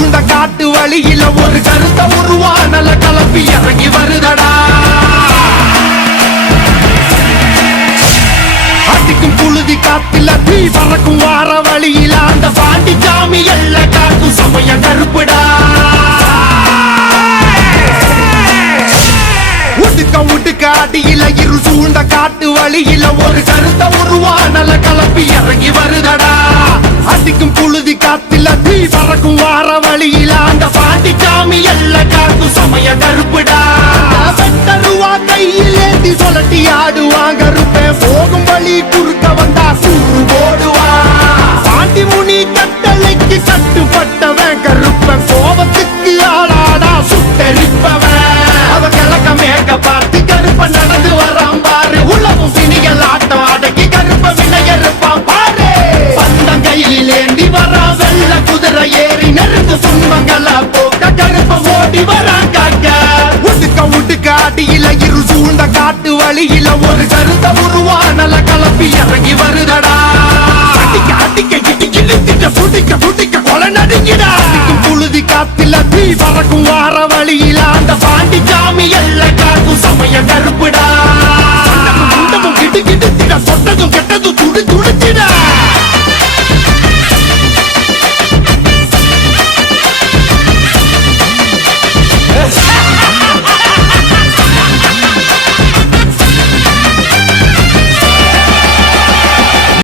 காட்டு வழியில ஒரு கருத்த உருவானல கலப்பி இறங்கி வருதடா. அடிக்கும் புழுதி காத்துல தீ பறக்கும் வார வழியில அந்த பாண்டி சாமி எல்ல காக்கும் சமய கருப்புடா. உடுக்க உடுக்க அடியில இரு சூழ்ந்த காட்டு வழியில ஒரு கருத்த உருவானல கலப்பி இறங்கி வருதடா. அடிக்கும் புழுதி காத்துல தீ பறக்கும் வார பாண்டி சாமி எல்ல காக்கும் சமய கருப்புடா அடியில இரு சூழ்ந்த காட்டு வழியில ஒரு கருத உருவானல கலப்பி இறங்கி வருதடா. அடிக்க அடிக்க இடிக்க இழுத்திட்ட புடிக்க புடிக்க கொலை நடுங்கிடா. புழுதி காத்துல தீ பறக்கும் வார வழியில அந்த பாண்டி சாமி எல்ல காக்கும் சமய கருப்புடா. கிட்டு கிட்டு திட சொட்டதும் கெட்டதும் துடி துடிச்சிடா.